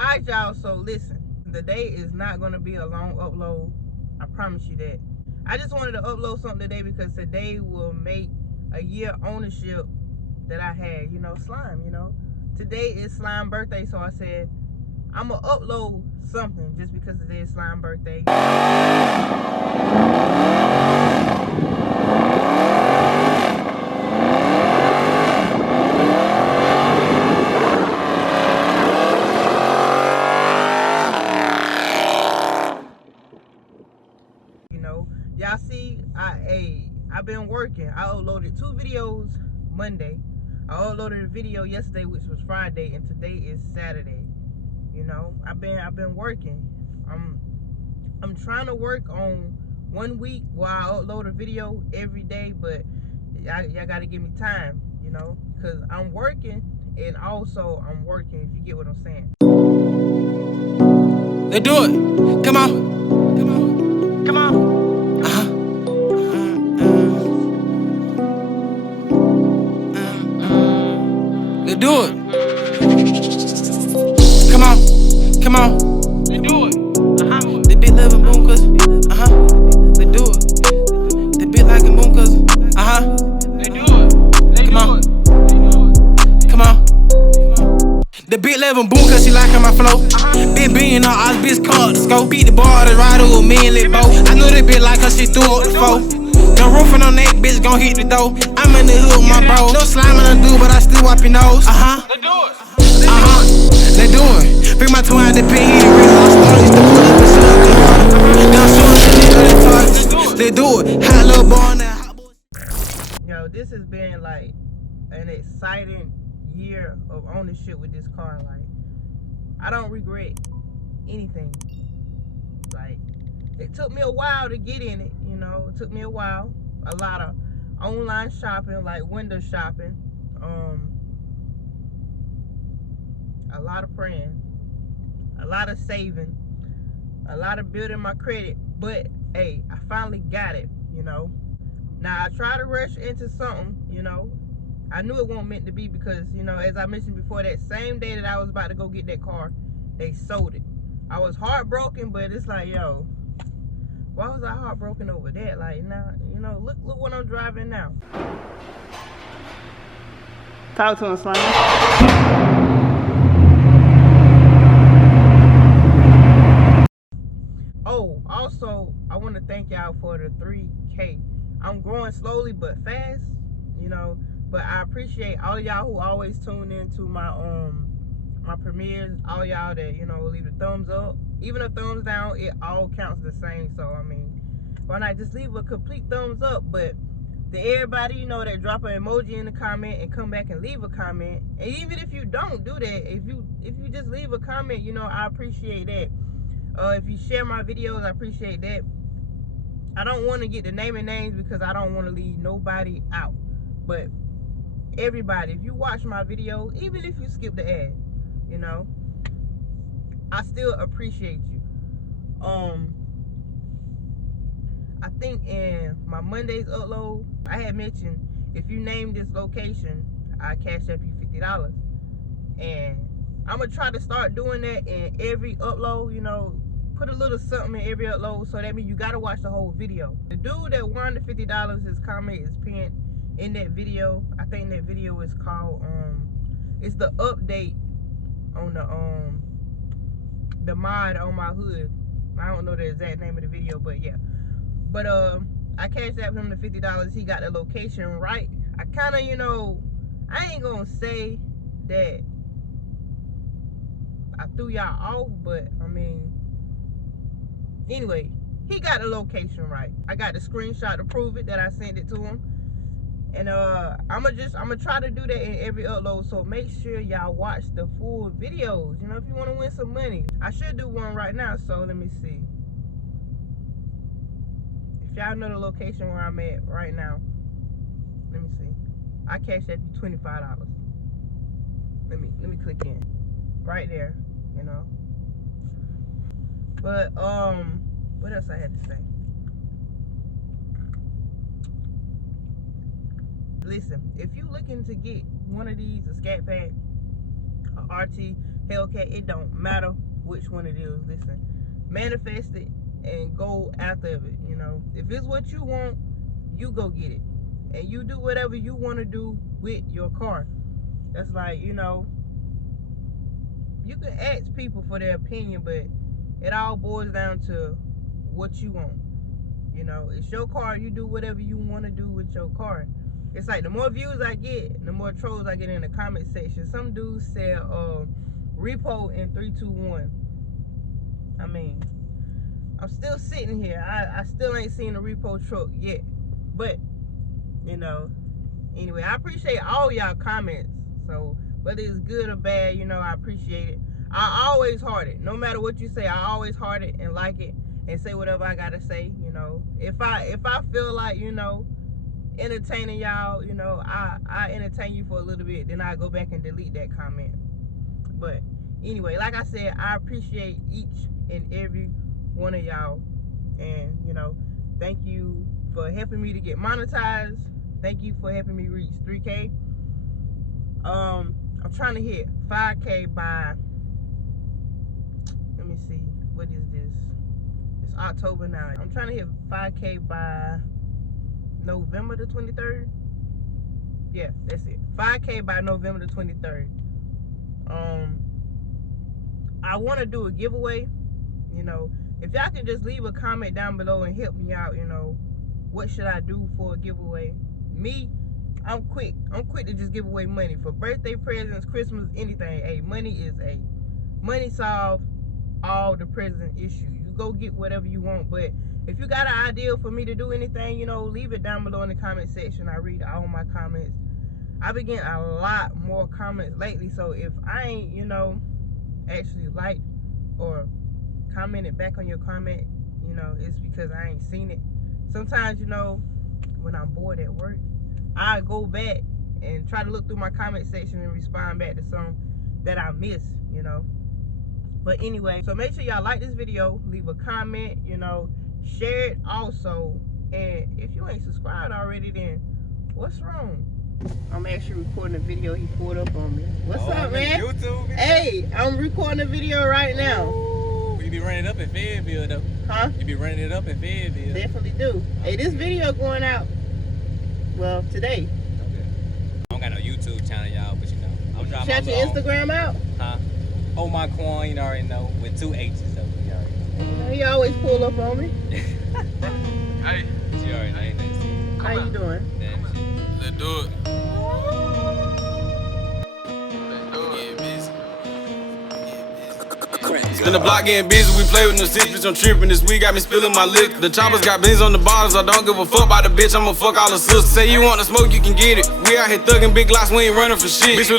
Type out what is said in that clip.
Alright, y'all, so listen. The day is not going to be a long upload. I promise you that. I just wanted to upload something today because today will make a year ownership that I had, slime, Today is Slime birthday, so I said, I'm going to upload something just because today is Slime birthday. Y'all see, I've been working. I uploaded 2 videos Monday. I uploaded a video yesterday, which was Friday, and today is Saturday. I've been working. I'm trying to work on 1 week while I upload a video every day, but y'all gotta give me time, because I'm working and also I'm working, if you get what I'm saying. They do it. Come on. Come on. Come on. They do it. Come on. Come on. They do it. They big living boomkas. They do it. They big like a boomkas. They do it. Come on. Come on. The big level boom cause she liking my flow. Big being on all bitch called the scope. Beat the bar to ride with me and lit bow. I know that bitch like her, she threw up the foe. No roofing on that bitch gon' hit the dough. I'm in the hood with my bro. No slime in the do, but I still wipe your nose. They do it. They do it. Bring my twin out the pin, he the real lost star. Used to pull up and shoot up the water. Now I'm showing the nigga they targets. They do it. Hot little boy on that hot boy. Yo, this has been like an exciting year of ownership with this car. Like, I don't regret anything. Like, it took me a while to get in it, it took me a while. A lot of online shopping, like window shopping, a lot of praying, a lot of saving, a lot of building my credit, but hey, I finally got it. Now I try to rush into something, I knew it wasn't meant to be because, as I mentioned before, that same day that I was about to go get that car, they sold it. I was heartbroken, but it's like, yo, why was I heartbroken over that? Like, now, look what I'm driving now. Talk to him, Slime. Oh, also, I want to thank y'all for the 3K. I'm growing slowly but fast, but I appreciate all of y'all who always tune into my premieres, all y'all that, leave a thumbs up. Even a thumbs down, it all counts the same. So, I mean, why not just leave a complete thumbs up? But to everybody, that drop an emoji in the comment and come back and leave a comment. And even if you don't do that, if you just leave a comment, I appreciate that. If you share my videos, I appreciate that. I don't want to get the naming names because I don't want to leave nobody out. But everybody, if you watch my video, even if you skip the ad, I still appreciate you. I think in my Monday's upload, I had mentioned if you name this location, I cash up you $50. And I'm gonna try to start doing that in every upload, put a little something in every upload, so that means you gotta watch the whole video. The dude that won the $50, his comment is pinned in that video. I think that video is called it's the update on the mod on my hood. I don't know the exact name of the video, but yeah. But I cashed out him the $50. He got the location right. I kind of, I ain't gonna say that I threw y'all off, but I mean, anyway, he got the location right. I got the screenshot to prove it that I sent it to him. And I'm gonna try to do that in every upload. So make sure y'all watch the full videos. If you want to win some money. I should do one right now. So let me see. If y'all know the location where I'm at right now, let me see. I cashed at you $25. Let me click in. Right there, But what else I had to say? Listen, if you looking to get one of these, a SCAT pack, a RT, Hellcat, it don't matter which one it is. Listen, manifest it and go after it, you know. If it's what you want, you go get it. And you do whatever you want to do with your car. That's like, you know, you can ask people for their opinion, but it all boils down to what you want. You know, it's your car. You do whatever you want to do with your car. It's like the more views I get, the more trolls I get in the comment section. Some dudes say repo in 3, 2, 1. I mean, I'm still sitting here. I still ain't seen a repo truck yet. But, you know, anyway, I appreciate all y'all comments. So whether it's good or bad, you know, I appreciate it. I always heart it. No matter what you say, I always heart it and like it and say whatever I gotta say. You know, if I feel like, you know, entertaining y'all, you know, I entertain you for a little bit, then I go back and delete that comment. But anyway, like I said, I appreciate each and every one of y'all, and you know, thank you for helping me to get monetized. Thank you for helping me reach 3K. I'm trying to hit 5K by, let me see, what is this? It's October 9th. I'm trying to hit 5K by November the 23rd. Yeah, that's it. 5K by November the 23rd. I want to do a giveaway. You know, if y'all can just leave a comment down below and help me out, you know, what should I do for a giveaway? Me, I'm quick to just give away money for birthday presents, Christmas, anything. Hey, money solve all the present issues. You go get whatever you want, but if you got an idea for me to do anything, you know, leave it down below in the comment section. I read all my comments. I've been getting a lot more comments lately, so if I ain't, you know, actually liked or commented back on your comment, you know, it's because I ain't seen it. Sometimes, you know, when I'm bored at work, I go back and try to look through my comment section and respond back to some that I missed, you know. But anyway, so make sure y'all like this video, leave a comment, you know, share it also. And if you ain't subscribed already, then what's wrong? I'm actually recording a video. He pulled up on me. What's up, man? YouTube video? Hey, I'm recording a video right now. Ooh, you be running up in Fayetteville, though. Huh? You be running it up in Fayetteville. Definitely do. Hey, this video going out, well, today. Okay. I don't got no YouTube channel, y'all, but you know. I'm dropping Shout your Instagram out? Huh? Oh, my Quan, you already know. With 2 H's, though. You already know. You know, he always pull up on me. Hey. You already know. Ain't nothing to see. How you doing? Damn shit. Let's do it. Spin the block getting busy, we play with no six, bitch, I'm tripping. This week got me spilling my liquor. The choppers got bins on the bottles, I don't give a fuck about the bitch, I'ma fuck all the sisters. Say you want to smoke, you can get it. We out here thugging big lots, we ain't running for shit. Bitch, we